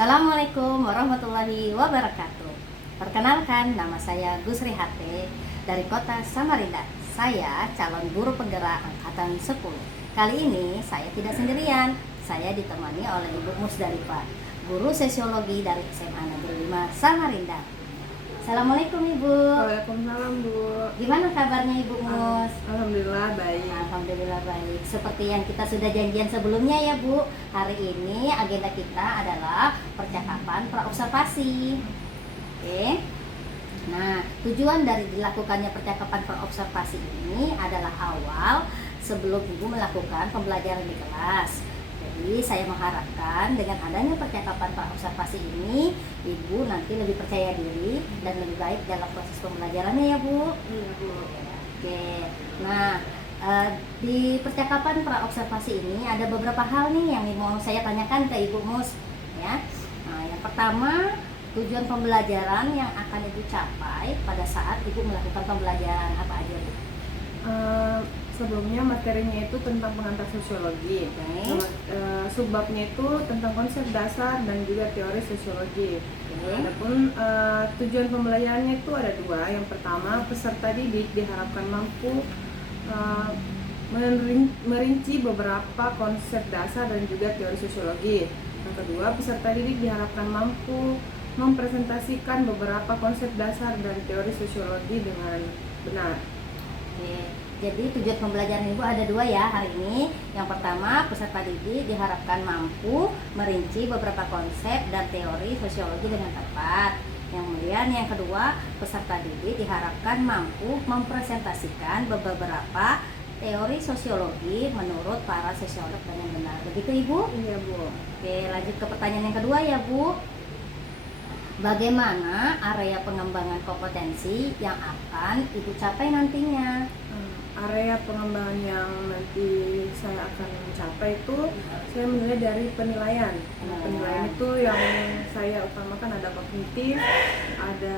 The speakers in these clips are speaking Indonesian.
Assalamualaikum warahmatullahi wabarakatuh. Perkenalkan, nama saya Gusri Hate dari kota Samarinda. Saya calon guru penggerak angkatan 10. Kali ini saya tidak sendirian. Saya ditemani oleh Ibu Musdalifah, guru sosiologi dari SMA Negeri 5 Samarinda. Assalamualaikum Ibu. Waalaikumsalam Bu. Gimana kabarnya Ibu Mus? Alhamdulillah baik. Alhamdulillah baik. Seperti yang kita sudah janjian sebelumnya ya Bu, hari ini agenda kita adalah percakapan praobservasi. Oke. Nah, tujuan dari dilakukannya percakapan praobservasi ini adalah awal sebelum Ibu melakukan pembelajaran di kelas. Jadi saya mengharapkan dengan adanya percakapan praobservasi ini, Ibu nanti lebih percaya diri dan lebih baik dalam proses pembelajarannya ya Bu. Iya Bu. Oke. Nah, di percakapan praobservasi ini ada beberapa hal nih yang mau saya tanyakan ke Ibu Mus ya. Nah, yang pertama, tujuan pembelajaran yang akan Ibu capai pada saat Ibu melakukan pembelajaran apa aja Bu? Sebelumnya materinya itu tentang pengantar sosiologi. Oke. Subbabnya itu tentang konsep dasar dan juga teori sosiologi. Oke. Adapun tujuan pembelajarannya itu ada dua. Yang pertama, peserta didik diharapkan mampu merinci beberapa konsep dasar dan juga teori sosiologi. Yang kedua, peserta didik diharapkan mampu mempresentasikan beberapa konsep dasar dan teori sosiologi dengan benar. Oke. Jadi tujuan pembelajaran Ibu ada dua ya hari ini. Yang pertama, peserta didik diharapkan mampu merinci beberapa konsep dan teori sosiologi dengan tepat. Yang kemudian yang kedua, peserta didik diharapkan mampu mempresentasikan beberapa teori sosiologi menurut para sosiolog dengan benar. Begitu Ibu? Iya Bu. Oke, lanjut ke pertanyaan yang kedua ya Bu. Bagaimana area pengembangan kompetensi yang akan Ibu capai nantinya? Area pengembangan yang nanti saya akan mencapai itu saya menilai dari penilaian. Penilaian itu yang saya utamakan ada kognitif, ada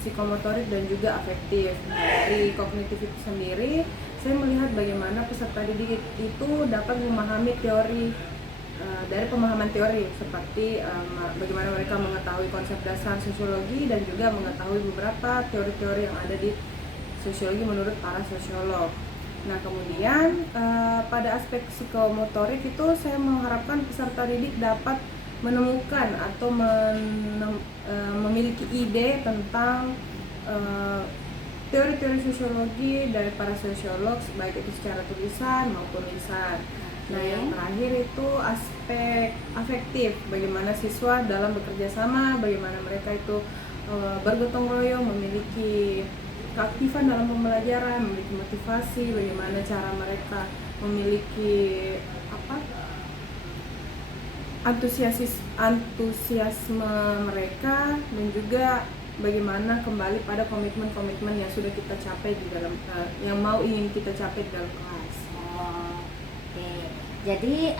psikomotorik dan juga afektif. Dari kognitif itu sendiri, saya melihat bagaimana peserta didik itu dapat memahami teori dari pemahaman teori seperti bagaimana mereka mengetahui konsep dasar sosiologi dan juga mengetahui beberapa teori-teori yang ada di sosiologi menurut para sosiolog. Nah kemudian pada aspek psikomotorik itu saya mengharapkan peserta didik dapat menemukan atau memiliki ide tentang teori-teori sosiologi dari para sosiolog baik itu secara tulisan maupun lisan. Nah yang terakhir itu aspek afektif, bagaimana siswa dalam bekerja sama, bagaimana mereka itu bergotong royong, memiliki keaktifan dalam pembelajaran, memiliki motivasi, bagaimana cara mereka memiliki antusiasme mereka dan juga bagaimana kembali pada komitmen-komitmen yang sudah kita capai di dalam yang ingin kita capai di dalam kelas. Oke. Jadi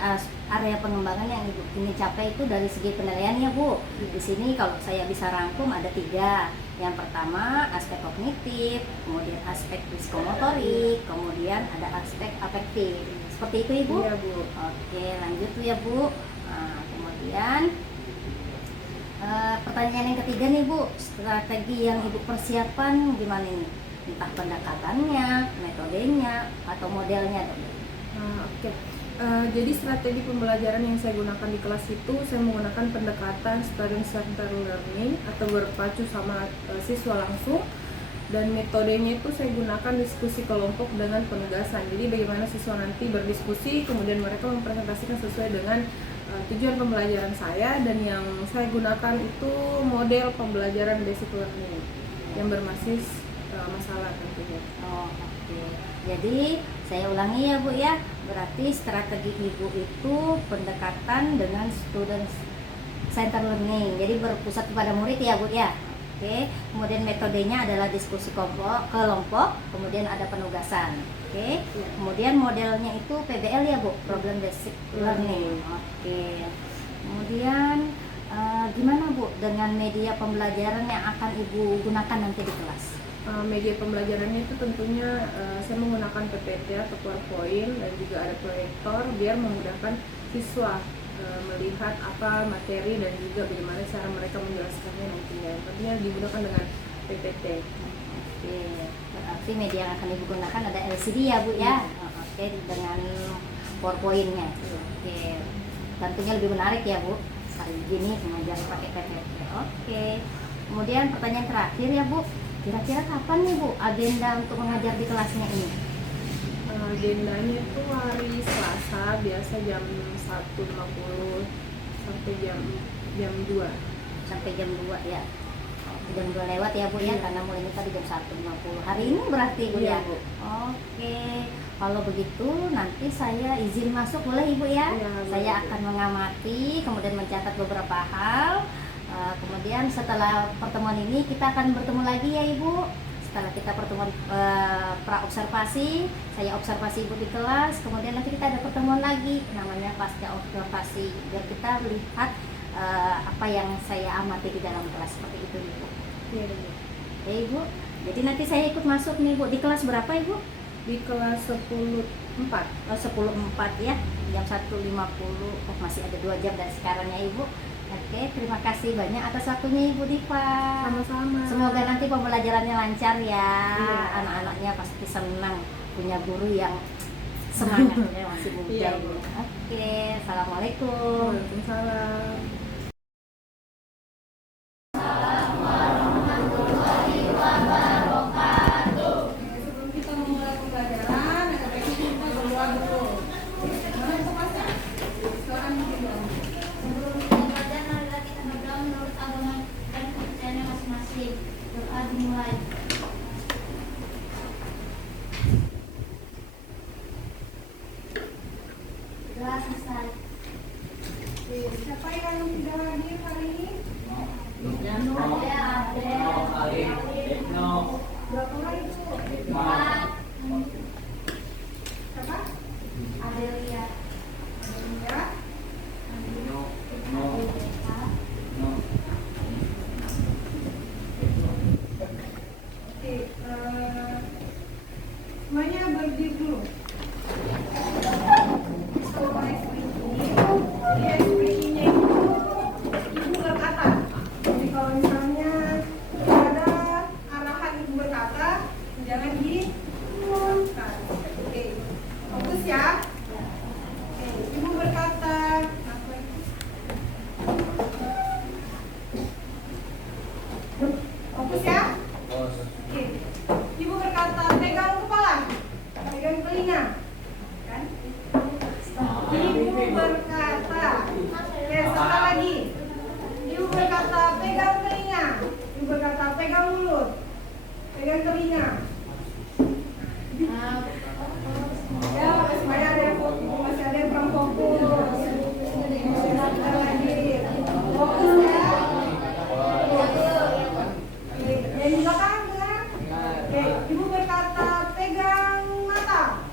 area pengembangan yang Ibu ingin capai itu dari segi penilaian ya Bu. Di sini kalau saya bisa rangkum ada 3. Yang pertama aspek kognitif, kemudian aspek psikomotorik, kemudian ada aspek afektif. Seperti itu Ibu? Iya Bu. Oke, lanjut tuh ya Bu. Nah, kemudian pertanyaan yang ketiga nih Bu, strategi yang Ibu persiapkan gimana nih? Entah pendekatannya, metodenya, atau modelnya dong. Oke. Jadi strategi pembelajaran yang saya gunakan di kelas itu saya menggunakan pendekatan student center learning atau berpacu sama siswa langsung, dan metodenya itu saya gunakan diskusi kelompok dengan penugasan. Jadi bagaimana siswa nanti berdiskusi kemudian mereka mempresentasikan sesuai dengan tujuan pembelajaran saya, dan yang saya gunakan itu model pembelajaran basic learning yang berbasis masalah tentunya. Oke. Jadi saya ulangi ya Bu ya. Berarti strategi Ibu itu pendekatan dengan student center learning. Jadi berpusat kepada murid ya Bu ya. Oke. Kemudian metodenya adalah diskusi kelompok, kemudian ada penugasan. Oke. Kemudian modelnya itu PBL ya Bu, problem basic learning. Oke. Kemudian gimana Bu dengan media pembelajaran yang akan Ibu gunakan nanti di kelas? Media pembelajarannya itu tentunya saya menggunakan PPT atau PowerPoint dan juga ada proyektor biar memudahkan siswa melihat apa materi dan juga bagaimana cara mereka menjelaskannya nantinya. Tentunya digunakan dengan PPT. Oke, berarti media yang akan digunakan ada LCD ya Bu ya. Oke, dengan PowerPoint-nya. Oke, tentunya lebih menarik ya Bu. Hari ini mengajar pakai PPT. Oke. Kemudian pertanyaan terakhir ya Bu, kira-kira kapan nih Bu agenda untuk mengajar di kelasnya ini? Agendanya itu hari Selasa, biasa jam 1.50 sampai jam 2. Sampai jam 2 ya. Jam 2 lewat ya Bu ya, karena mulainya tadi jam 1.50. Hari ini berarti Bu Iya, ya? Bu. Oke. Kalau begitu nanti saya izin masuk boleh Ibu ya? Iya, Saya boleh. akan mengamati, kemudian mencatat beberapa hal. Kemudian setelah pertemuan ini kita akan bertemu lagi ya Ibu. Setelah kita pertemuan pra observasi, saya observasi Ibu di kelas, kemudian nanti kita ada pertemuan lagi namanya pasca observasi, biar kita lihat apa yang saya amati di dalam kelas, seperti itu Ibu. Iya. Oke Ibu, jadi nanti saya ikut masuk nih Bu. Di kelas berapa Ibu? Di kelas 10.4. 10.4 ya, jam 1.50. Oh, masih ada 2 jam dari sekarang ya Ibu. Oke, terima kasih banyak atas waktunya Ibu Diva. Sama-sama. Semoga nanti pembelajarannya lancar ya. Iya. Anak-anaknya pasti senang punya guru yang semangat ya, masih muda. Iya, Bu. Bu. Oke, assalamualaikum. Waalaikumsalam. Sebelum kita memulai pembelajaran, ada baiknya kita berdoa dulu. Gimana itu Mas? Silakan dibimbing. Sebelum kita belajar, marilah kita berdoa menurut agama dan kepercayaannya masing-masing. Doa dimulai. Doa selesai. Siapa yang tidak hadir hari ini? Berapa orang itu? Siapa? Adelia. Ya. Oke, semuanya berdiri dulu. Sama ekspresinya itu ibu berkata. Jadi kalau misalnya ada arahan ibu berkata, jangan dilakukan. Oke, fokus ya. Oke, ibu berkata. Fokus ya. Oke. Ibu berkata, pegang kepala, pegang telinga. Kan? Ibu berkata, oke, sekali lagi. Ibu berkata, pegang telinga. Ibu berkata, pegang mulut, pegang telinga. Ya, masih ada yang fokus, masih ada yang kurang fokus. Sekali lagi. Fokus ya. Yang di belakang ya. Oke, ibu berkata pegang mata.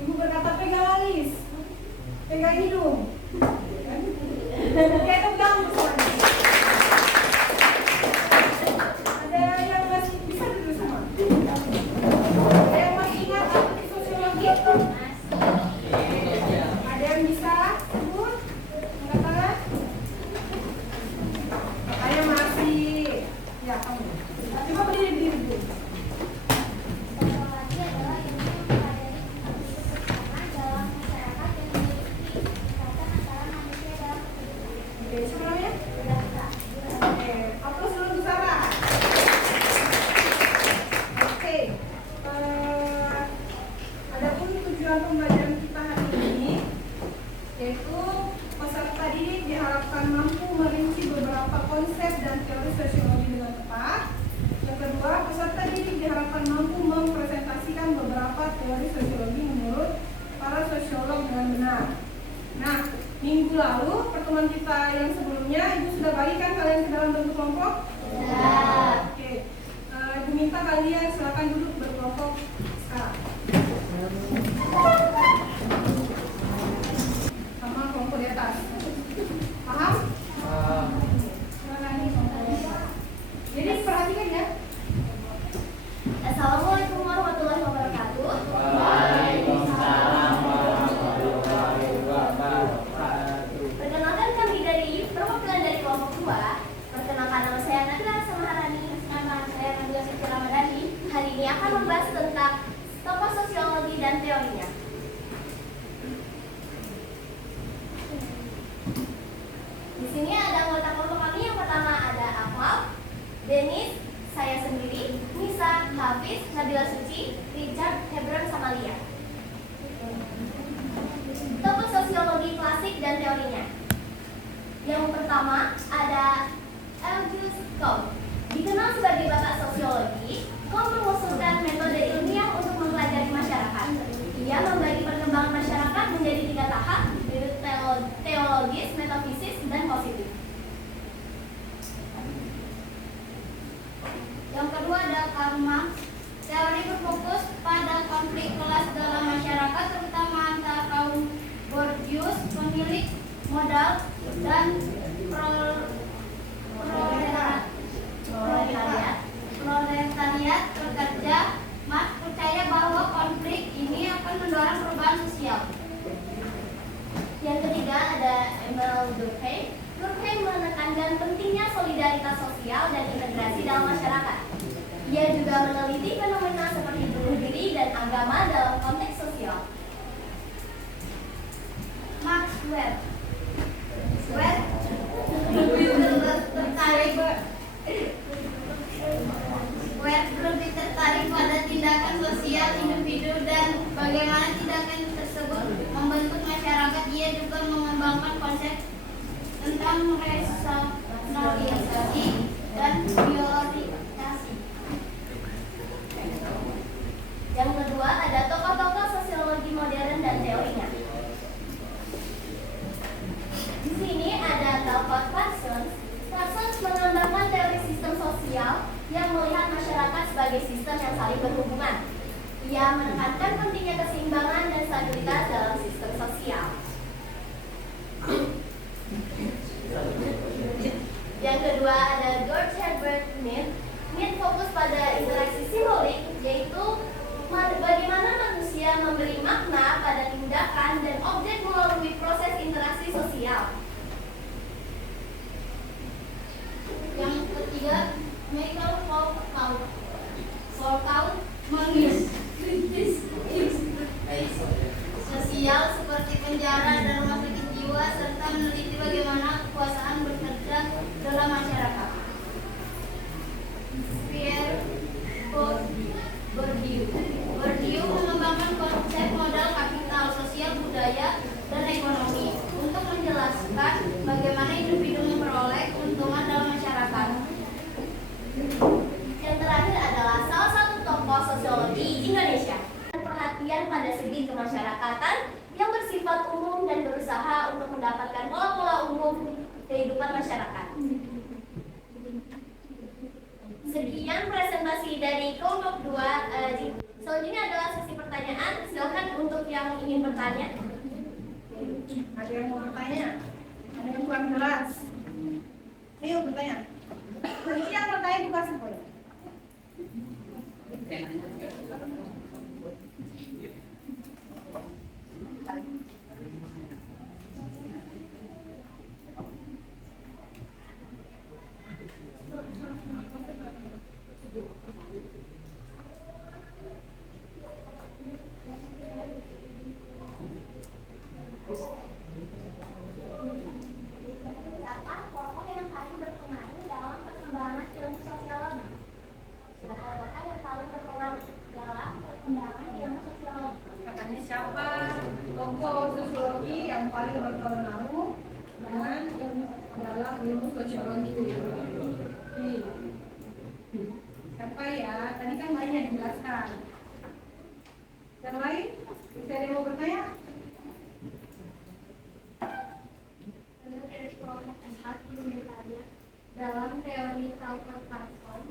Ibu berkata pegang alis. Pegang hidung. Oke, pegang semuanya. Ada yang masih bisa dulu semua? Ada yang masih ingat arti sosiologi? Ada yang bisa sebut? Angkat tangan. Saya masih. Ya, kamu. Coba berdiri dulu. Sosiologi adalah ilmu yang mempelajari tentang hidup bersama dalam masyarakat yang memiliki ikatan antara manusia dalam kehidupan. Oke, siapa namanya? Berdasar. Oke, aplaus dulu untuk Sarah. Oke, adapun tujuan pembelajaran kita hari ini yaitu peserta didik diharapkan mampu merinci beberapa konsep dan teori sosiologi dengan tepat. Yang kedua, peserta didik diharapkan mampu mempresentasikan beberapa teori sosiologi menurut para sosiolog dengan benar. Nah, minggu lalu pertemuan kita yang sebelumnya Ibu sudah bagikan kalian ke dalam bentuk kelompok? Sudah. Oke. Ibu minta kalian silakan duduk berkelompok sekarang. Sama kelompok di atas. Paham? Silakan. Jadi perhatikan ya. Assalamualaikum warahmatullahi wabarakatuh. Waalaikumsalam warahmatullahi wabarakatuh. ini akan membahas tentang tokoh sosiologi dan teorinya. Di sini ada anggota kelompok kami. Yang pertama ada Akmal, Denis, saya sendiri, Nisa, Hafiz, Nabila Suci, Richard, Hebron, sama Lia. Tokoh sosiologi klasik dan teorinya. Yang pertama ada Auguste Comte. Dikenal sebagai bapak sosiologi, Comte mengusulkan metode ilmiah untuk mempelajari masyarakat. Ia membagi perkembangan masyarakat menjadi 3 tahap, yaitu teologis, metafisis, dan positif. Yang kedua ada Karl Marx. Teori berfokus pada konflik kelas dalam masyarakat, terutama antara kaum borjuis, pemilik modal, dan proletariat pekerja. Marx percaya bahwa konflik ini akan mendorong perubahan sosial. Yang ketiga ada Emile Durkheim. Durkheim menekankan pentingnya solidaritas sosial dan integrasi dalam masyarakat. Ia juga meneliti fenomena seperti bunuh diri dan agama dalam konteks sosial. Max Weber. Lebih tertarik pada tindakan sosial individu dan bagaimana tindakan tersebut membentuk masyarakat. Ia juga mengembangkan konsep tentang rasionalisasi dan prioritasasi. Yang kedua ada tokoh-tokoh sosiologi modern dan teorinya. Di sini ada Talcott Parsons. Parsons mengembangkan teori sistem sosial yang melihat masyarakat sebagai sistem yang saling berhubungan. Ia menekankan pentingnya keseimbangan dan stabilitas dalam sistem sosial. Yang kedua ada George Herbert Mead. Mead fokus pada interaksi simbolik, yaitu bagaimana manusia memberi makna pada tindakan dan objek melalui proses interaksi sosial. Yang ketiga, Michael Foucault. Foucault mengkritis sosial seperti penjara dan rumah sakit jiwa, serta meneliti bagaimana kekuasaan bekerja dalam masyarakat. Pierre Bourdieu mengembangkan konsep modal kapital sosial, budaya, dan ekonomi untuk menjelaskan bagaimana individu memperoleh keuntungan dalam masyarakat. Yang terakhir adalah salah satu tokoh sosiologi Indonesia. Perhatian pada segi kemasyarakatan yang bersifat umum dan berusaha untuk mendapatkan pola-pola umum kehidupan masyarakat. Sekian presentasi dari kelompok 2. Selanjutnya adalah sesi pertanyaan. Silakan untuk yang ingin bertanya. Ada yang mau bertanya? Ada yang kurang jelas? Ayo bertanya. Nanti yang bertanya buka semuanya. Siapa tokoh yang paling berpengaruh dalam perkembangan ilmu sosiologi? Siapa tokoh yang paling berpengaruh dalam perkembangan ilmu sosiologi? Katanya siapa tokoh sosiologi yang paling berpengaruh dengan dalam ilmu sosiologi? Siapa ya? Tadi kan banyak dijelaskan. Yang lain? Bisa ada yang mau bertanya? Menurut dari kelompok 4 bertanya, dalam teori Talcott Parsons,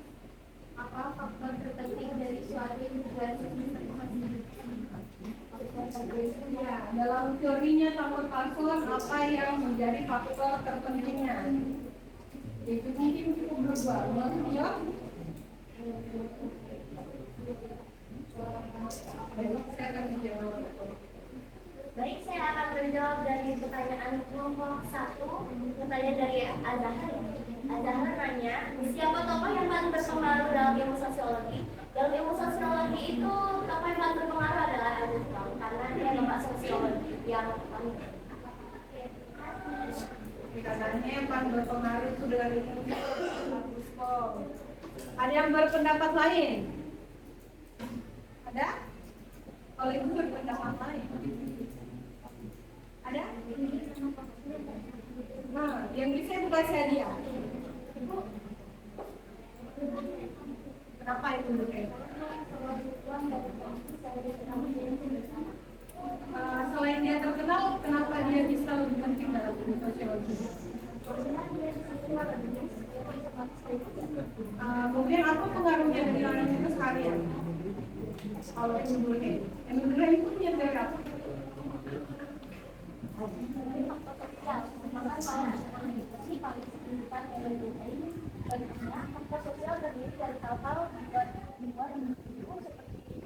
apa faktor terpenting dari suatu hubungan sistem Ya, dalam teorinya Talcott Parsons apa yang menjadi faktor terpentingnya? Itu mungkin cukup berdua. Ya. Saya akan menjawab. Baik, saya akan menjawab dari pertanyaan kelompok 1. Pertanyaan dari Azahar. Azahar nanya, siapa tokoh yang paling berpengaruh dalam ilmu sosiologi? Dalam ilmu sosiologi yang paling Katanya yang paling berpengaruh itu dengan ilmu makroskop. Ada yang berpendapat lain? Ada? Kalau ibu berpendapat lain? Ada? Nah, yang bisa ibu kasih hadiah. Ibu, kenapa itu Dek? Selain dia terkenal, kenapa dia bisa lebih penting dalam ilmu sosiologi? Mungkin apa pengaruhnya dari orang itu sekalian? Kalau Emil itu punya dari apa? faktor sosial terdiri dari hal-hal di luar individu seperti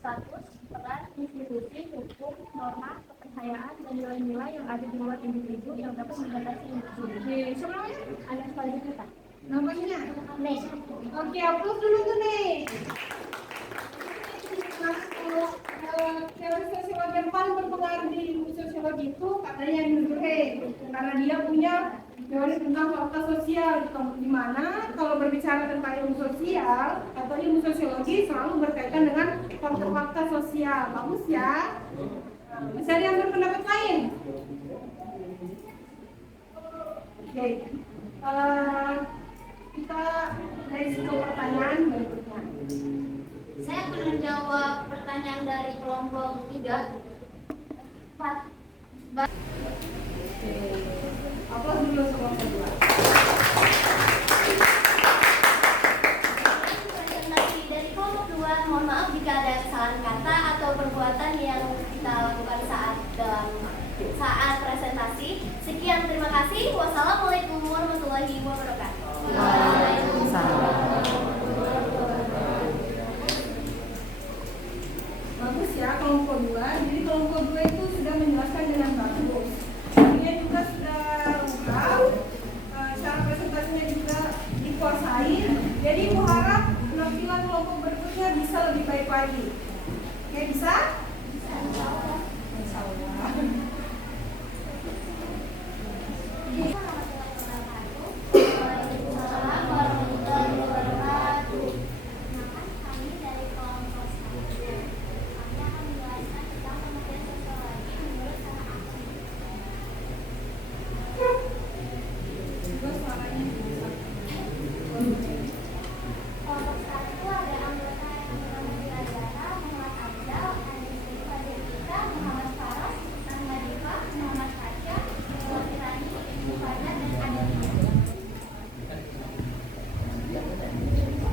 status, peran, institusi, hukum, norma, kepercayaan, dan nilai-nilai yang ada di luar individu yang dapat membatasi individu. Oke, sebelumnya Ada sekali kita. namanya? Nih, Oke, upload dulu tuh nih. Nah, kalau teori sosiologi yang paling berpengaruh di ilmu sosiologi itu katanya yang Durkheim, karena dia punya teori tentang fakta sosial, di mana kalau berbicara tentang ilmu sosial atau ilmu sosiologi selalu berkaitan dengan fakta-fakta sosial. Bagus ya. Bisa ada yang berpendapat lain? Oke. Kita next ke pertanyaan berikutnya. Saya akan menjawab pertanyaan dari kelompok 3. Apa dulu sama kedua? presentasi dari kelompok 2, mohon maaf jika ada kesalahan kata atau perbuatan yang kita lakukan saat presentasi. Sekian, terima kasih. Wassalamualaikum warahmatullahi wabarakatuh. Bagus ya kelompok 2. Jadi kelompok 2 itu sudah menjelaskan dengan bagus. Dia juga sudah lengkap. Cara presentasinya juga dikuasai. Jadi ibu harap penampilan kelompok berikutnya bisa lebih baik lagi. Oke, bisa? Insya Allah. Waalaikumsalam warahmatullahi wabarakatuh. Kami dari kelompok 1. Kami akan menjelaskan tentang pengertian sosiologi menurut Sarah Aksi. Juga suaranya bisa. Kelompok 1 ada anggota yang bernama Dirajana, Muhammad Abdal, Anissa Fadilita, Muhammad Faras, Ahmad Diva, Muhammad Fasya, Watirani, Ibu Fadla, dan Adanya.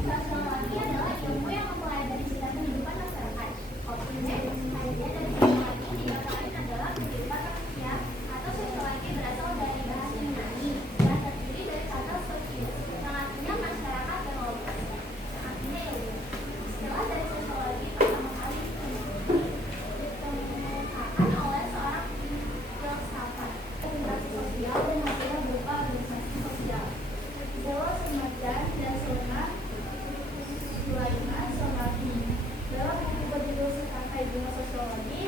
Sosiologi adalah ilmu yang mempelajari bidang kehidupan masyarakat. Optimis, idea dari sosiologi dikatakan adalah kehidupan manusia atau sosiologi berasal dari bahasa Yunani yang terdiri dari kata sosius, yang artinya masyarakat yang logis, yang artinya ilmu. Istilah dari sosiologi pertama kali ditemukan oleh seorang filsafat organisasi sosial dan hasilnya berupa organisasi sosial. Dewa Semadjan dan Sona Sulaiman Somaki. Dalam buku berjudul Setangkai Bunga Sosiologi,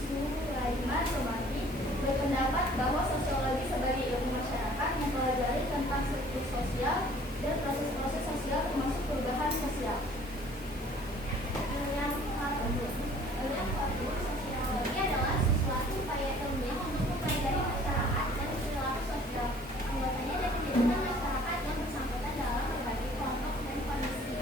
Sulaiman Somaki berpendapat bahwa sosiologi sebagai ilmu masyarakat mempelajari tentang struktur sosial dan proses-proses sosial termasuk perubahan sosial. Yang kedua, sosiologi adalah sesuatu upaya ilmiah untuk mempelajari masyarakat dan perilaku sosial anggotanya dan kehidupan masyarakat yang bersangkutan dalam berbagai kelompok dan kondisi.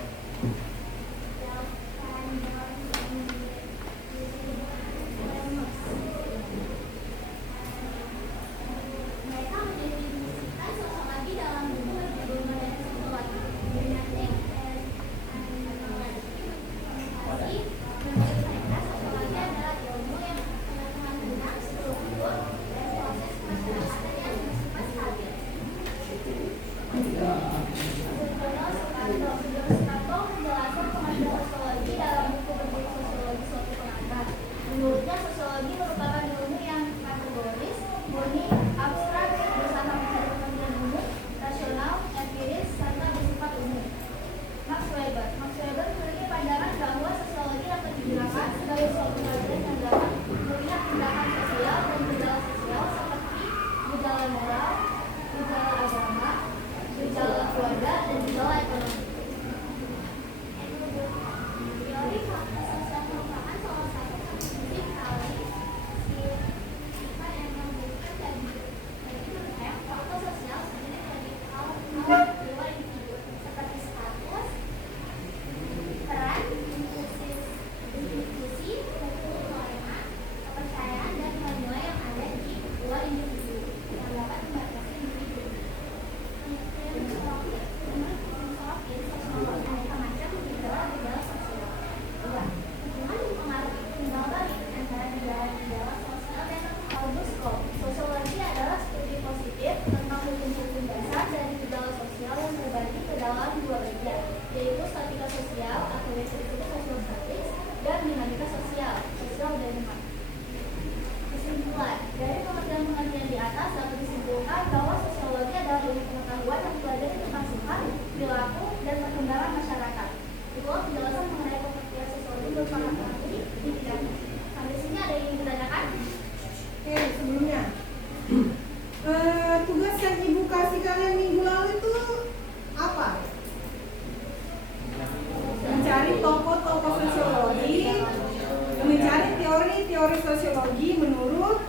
teori sosiologi menurut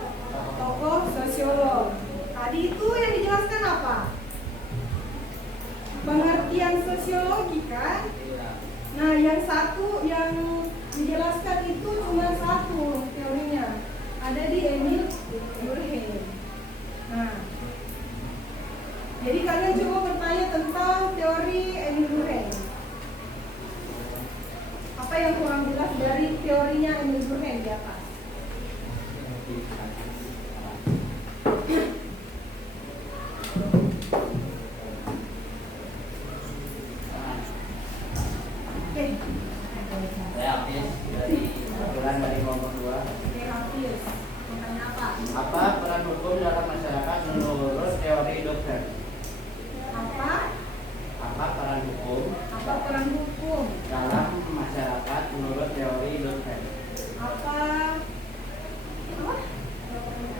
tokoh sosiolog. Tadi itu yang dijelaskan apa? Pengertian sosiologi kan? Nah, yang satu yang dijelaskan itu cuma satu teorinya. Ada di Emil Durkheim. Nah, jadi kalian coba bertanya tentang teori Emil Durkheim. Apa yang kurang jelas dari teorinya Emil Durkheim di atas? Oke. Saya Hafiz dari Bulan dari kelompok 2. Oke, Hafiz. Pertanyaan apa? Apa peran hukum dalam masyarakat menurut teori Durkheim? Apa? Apa peran hukum Apa peran hukum? dalam masyarakat menurut teori Durkheim? Apa?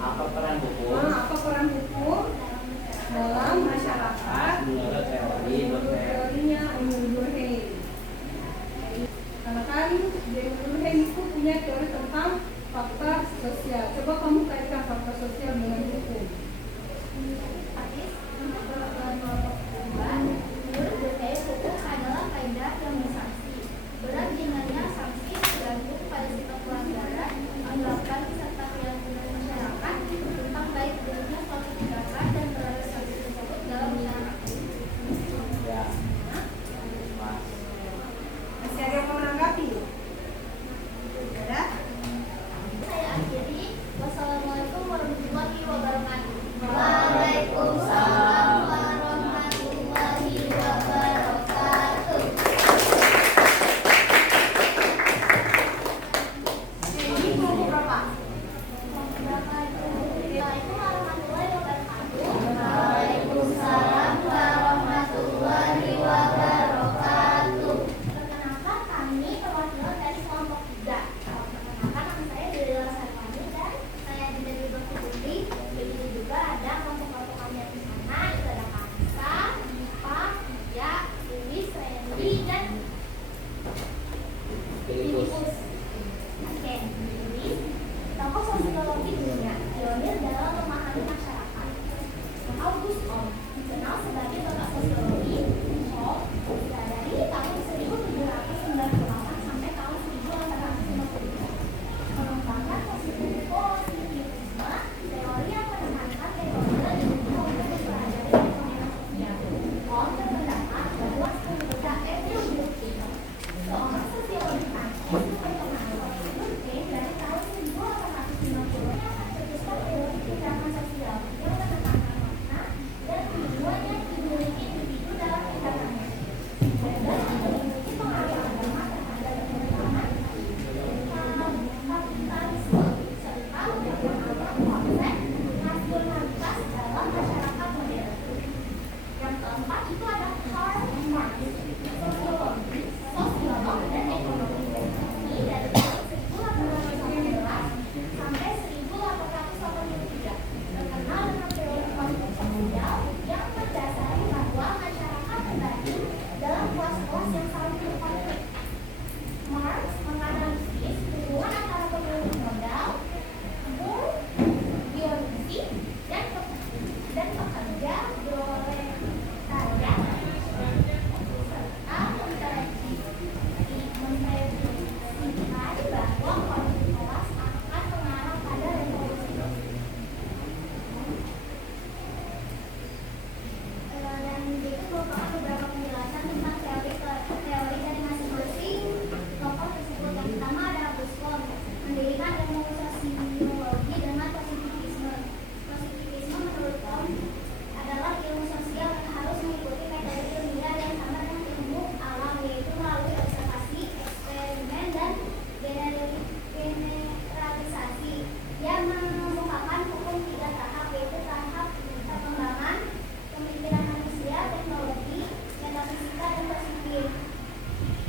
Apa peran hukum Apa peran hukum dalam masyarakat menurut teori menurut Durkheim? teorinya Emil Durkheim? Karena kan Emil Durkheim itu punya teori tentang fakta sosial. Coba kamu kaitkan fakta sosial dengan hukum. Habis, untuk perlakuan kelompok kedua, menurut Durkheim hukum adalah kaidah yang bersanksi. Berat ringannya sanksi tergantung pada sikap pelanggaran, anggapan serta keyakinan masyarakat tentang baik buruknya suatu tindakan dan berada sanksi tersebut dalam masyarakat. Ya. Mas. Masih ada yang mau menanggapi? Ada? Saya akhiri. Wassalamualaikum warahmatullahi wabarakatuh. Waalaikumsalam warahmatullahi wabarakatuh. Ini kelompok berapa? Waalaikumsalam warahmatullahi wabarakatuh. Waalaikumsalam warahmatullahi wabarakatuh. Perkenalkan, kami perwakilan dari kelompok 3. Perkenalkan, nama saya Dewi Sarwani dan saya juga di Dr. Putri. Begitu juga ada kelompok-kelompok kami yang di sana. Itu ada Kansa, Dipa, Tia, Luis, Randy, dan Filipus. Oke, Luis, tokoh sosiologi dunia, pionir dalam memahami masyarakat. August Comte, dikenal sebagai tokoh sosiologi. Comte dari tahun 1798 sampai tahun 1852. Mengembangkan positivisme, teori yang menekankan teori ilmu untuk pelajari fenomena sosial. Comte berpendapat bahwa seketika Emil Durkheim, seorang sosiolog Prancis, mempengaruhi Durkheim dari tahun 1850 yang mencetuskan teori tindakan sosial yang menekankan makna dan tujuan yang dimiliki individu dalam tindakannya. Dan memiliki pengaruh agama terhadap penerapan kapitalisme serta penerapan konsep nasionalitas dalam masyarakat modern. Yang keempat itu ada Karl Marx, sosiolog dan ekonomi. Ini dari tahun 1819 sampai 1883. Terkenal dengan teori konflik sosial yang mendasari bahwa masyarakat terbagi dalam kelas-kelas yang saling berkonflik. Marx menganalisis hubungan antara pemilik modal, bourgeoisie, dan pekerja proletariat serta memprediksikan bahwa konflik kelas akan mengarah pada revolusi. Dan itu merupakan beberapa penjelasan tentang teori dari masing-masing tokoh tersebut. Yang pertama ada Auguste Comte, mendirikan ilmu sosiologi dengan positivisme. Positivisme menurut Comte adalah ilmu sosial yang harus mengikuti metode ilmiah yang sama dengan ilmu alam, yaitu melalui observasi, eksperimen, dan generalisasi. Yang mengemukakan hukum 3 tahap, yaitu tahap perkembangan, pemikiran manusia, teknologi, metafisika, dan perspektif.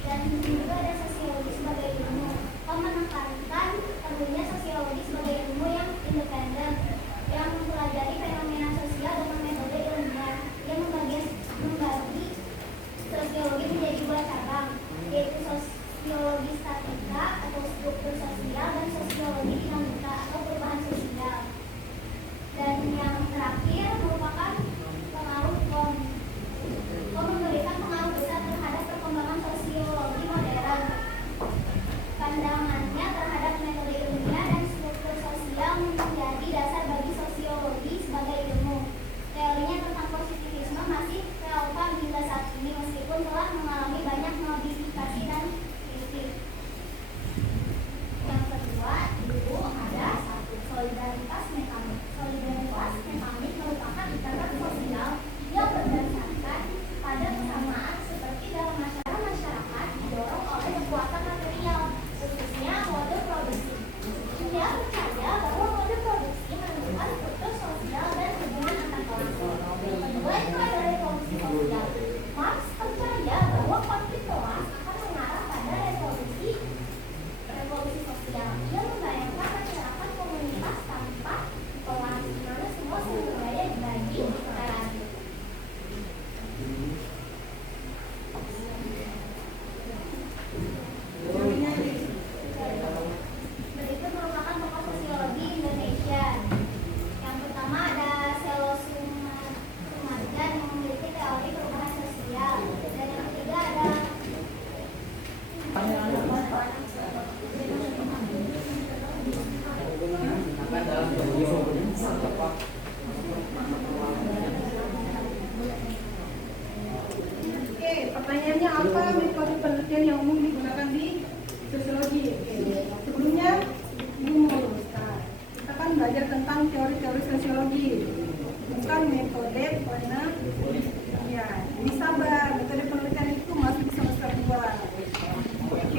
Dan juga ada sosiologi sebagai ilmu. Menekankan perlunya sosiologi sebagai ilmu yang independen, yang mempelajari fenomena sosial dengan metode ilmiah, yang membagi sosiologi menjadi 2 cabang, yaitu sosiologi statika atau struktur sosial dan sosiologi dinamika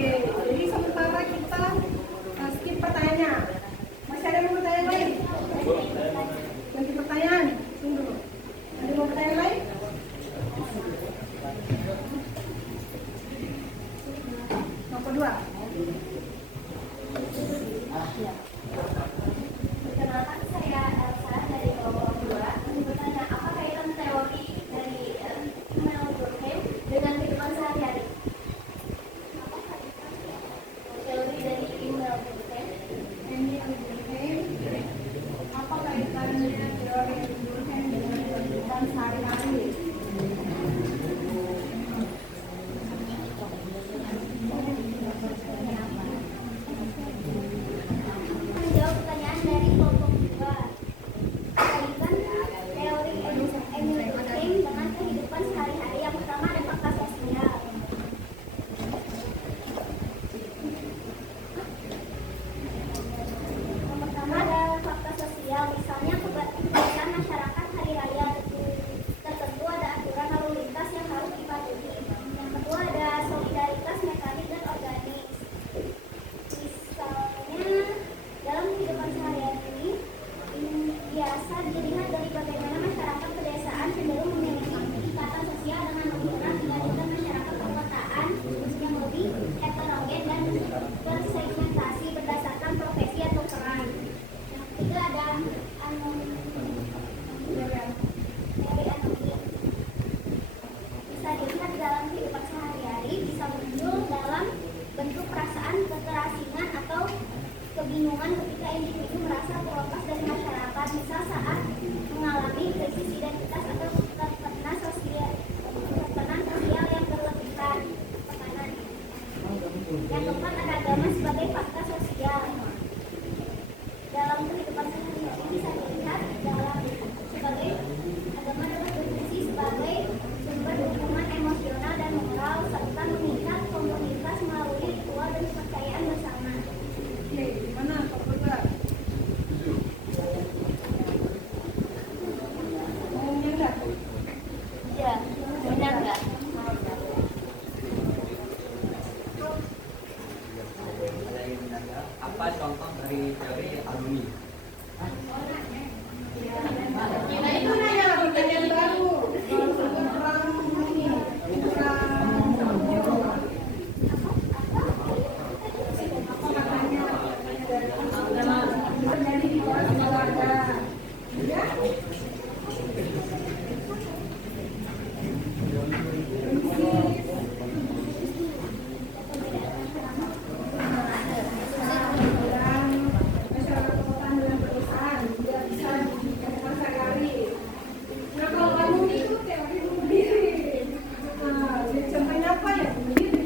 Oke, jadi sementara kita skip pertanyaannya. Masih ada yang mau pertanyaan lain? Ganti pertanyaan. Tunggu. Ada yang mau pertanyaan lain? Nomor 2. Perkenalkan, saya Elsa dari kelompok 2. Bertanya, apa kaitan teori dari Emil Durkheim dengan kehidupan sehari-hari? Teori dari Emil Durkheim. Apa kaitannya teori Durkheim dengan kehidupan sehari-hari? Menjawab pertanyaan dari kelompok 2. Kaitan teori Emil Durkheim dengan kehidupan sehari-hari. Yang pertama ada fakta sosial. Yang pertama ada fakta sosial, misalnya kebiasaan masyarakat hari raya tertentu ada aturan lalu lintas yang harus dipatuhi. Yang kedua ada solidaritas mekanik dan organik. Misalnya dalam kehidupan sehari-hari ini biasa dilihat dari bagaimana masyarakat pedesaan cenderung memiliki ikatan sosial dengan lebih erat dibandingkan masyarakat perkotaan yang lebih heterogen dan bersegmentasi berdasarkan profesi atau peran. Yang ketiga ada anomi. Bisa dilihat dalam kehidupan sehari-hari, bisa muncul dalam bentuk perasaan keterasingan atau kebingungan ketika individu merasa terlepas dari masyarakat, misal saat mengalami krisis identitas atau tekanan sosial yang berlebihan. Tekanan. Yang keempat ada agama sebagai fakta sosial. Dalam kehidupan sehari-hari bisa dilihat dalam sebagai agama dapat berfungsi sebagai sumber dukungan emosional dan moral serta mengikat komunitas melalui ritual dan kepercayaan bersama. Oke, gimana Pak Purba? Ngomongnya enggak? Ya, benar nggak? Ada yang menanya, apa contoh dari teori alumni? Itu nanya pertanyaan baru. Kalau sebelum perang ini, apa katanya? Terjadi di luar keluarga. Ya? Masyarakat kota dengan perusahaan tidak bisa dikenakan sehari-hari. Nah, kalau kamu itu teori bunuh diri. Nah, contohnya apa ya? Bunuh diri.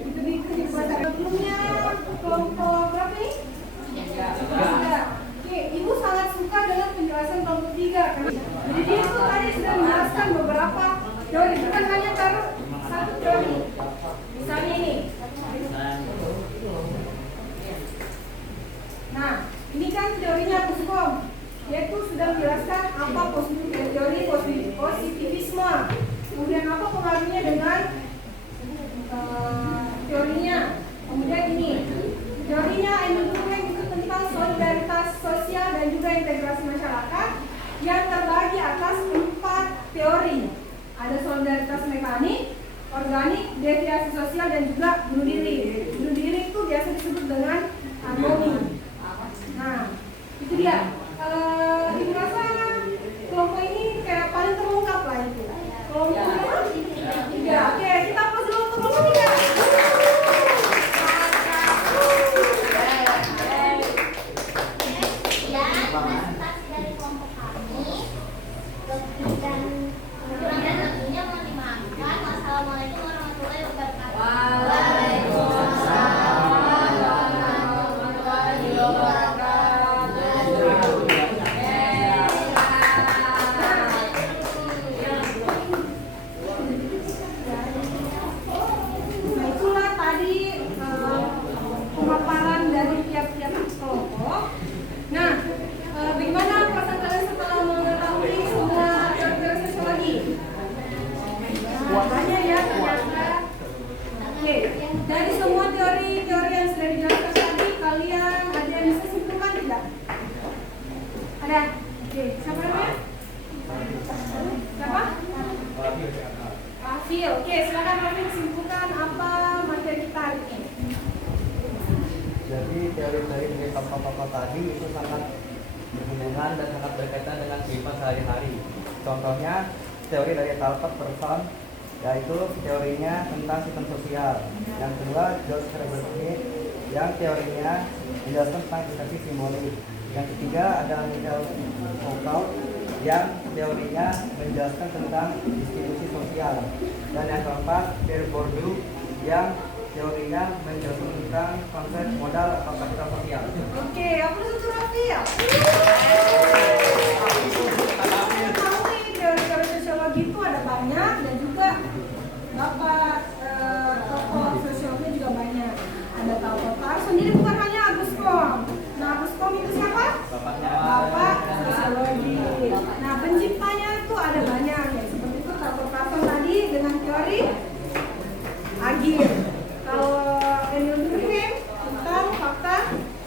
Itu di kehidupan sebelumnya kelompok berapa nih? Tiga. Oke, Ibu sangat suka dengan penjelasan kelompok 3 karena jadi dia itu tadi sudah menjelaskan beberapa teori, bukan hanya taruh satu teori. Misalnya ini. Nah, ini kan teorinya Puskom. Dia itu sudah menjelaskan apa teori positivisme. Kemudian apa pengaruhnya dengan teorinya. Kemudian ini teorinya Emil Durkheim itu tentang solidaritas sosial dan juga integrasi masyarakat yang terbagi atas 4 teori. Ada solidaritas mekanik, organik, deviasi sosial dan juga bunuh diri. Bunuh diri itu biasa disebut dengan anomi. Nah, itu dia. Ibu rasa kelompok ini kayak paling terungkap lah itu. Kelompok berapa? 3. Oke, kita pause dulu untuk kelompok 3. Ya, presentasi dari kelompok kami dan tentunya mau dimaafkan. Wassalamualaikum warahmatullahi wabarakatuh. Dari semua teori-teori yang sudah dijelaskan tadi, kalian ada yang bisa simpulkan tidak? Ada? Oke, siapa namanya? Siapa? Rafil. Oke, silakan Rafil simpulkan apa materi kita hari ini. Jadi teori-teori dari papa-papa tadi itu sangat berhubungan dan sangat berkaitan dengan kehidupan sehari-hari. Contohnya teori dari Talcott Person, yaitu teorinya tentang sistem sosial. Yang kedua George Herbert Smith yang teorinya menjelaskan tentang interaksi simbolik. Yang ketiga ada Michael Foucault yang teorinya menjelaskan tentang distribusi sosial. Dan yang keempat Pierre Bourdieu yang teorinya menjelaskan tentang konsep modal atau kapital sosial. Oke, aplaus untuk Rafil. Mengetahui teori-teori sosiologi itu ada banyak dan juga Bapak tokoh sosiologi juga banyak. Ada Talcott Person, jadi bukan hanya Agus Kom. Nah, Agus Kom itu siapa? Bapaknya Bapak sosiologi. Nah, penciptanya itu ada banyak ya. Seperti itu Talcott Person tadi dengan teori agil. Kalau Emil Durkheim tentang fakta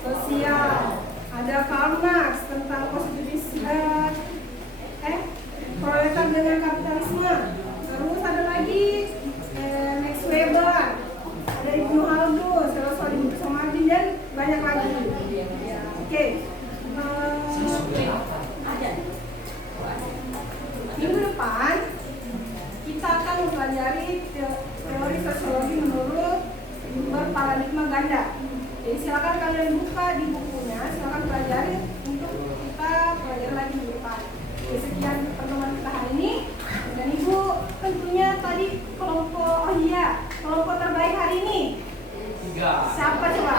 sosial. Ada Karl Marx tentang proletar dengan kapitalisme. Terus ada lagi Max Weber, ada Ibnu Khaldun, Salih Somardi dan banyak lagi. Ya, oke. Minggu depan kita akan mempelajari teori sosiologi menurut berparadigma ganda. Jadi silakan kalian buka di bukunya, silakan pelajari untuk kita pelajari lagi minggu depan. Oke, sekian pertemuan kita hari ini. Dan Ibu tentunya tadi kelompok terbaik hari ini. Tiga. Siapa coba?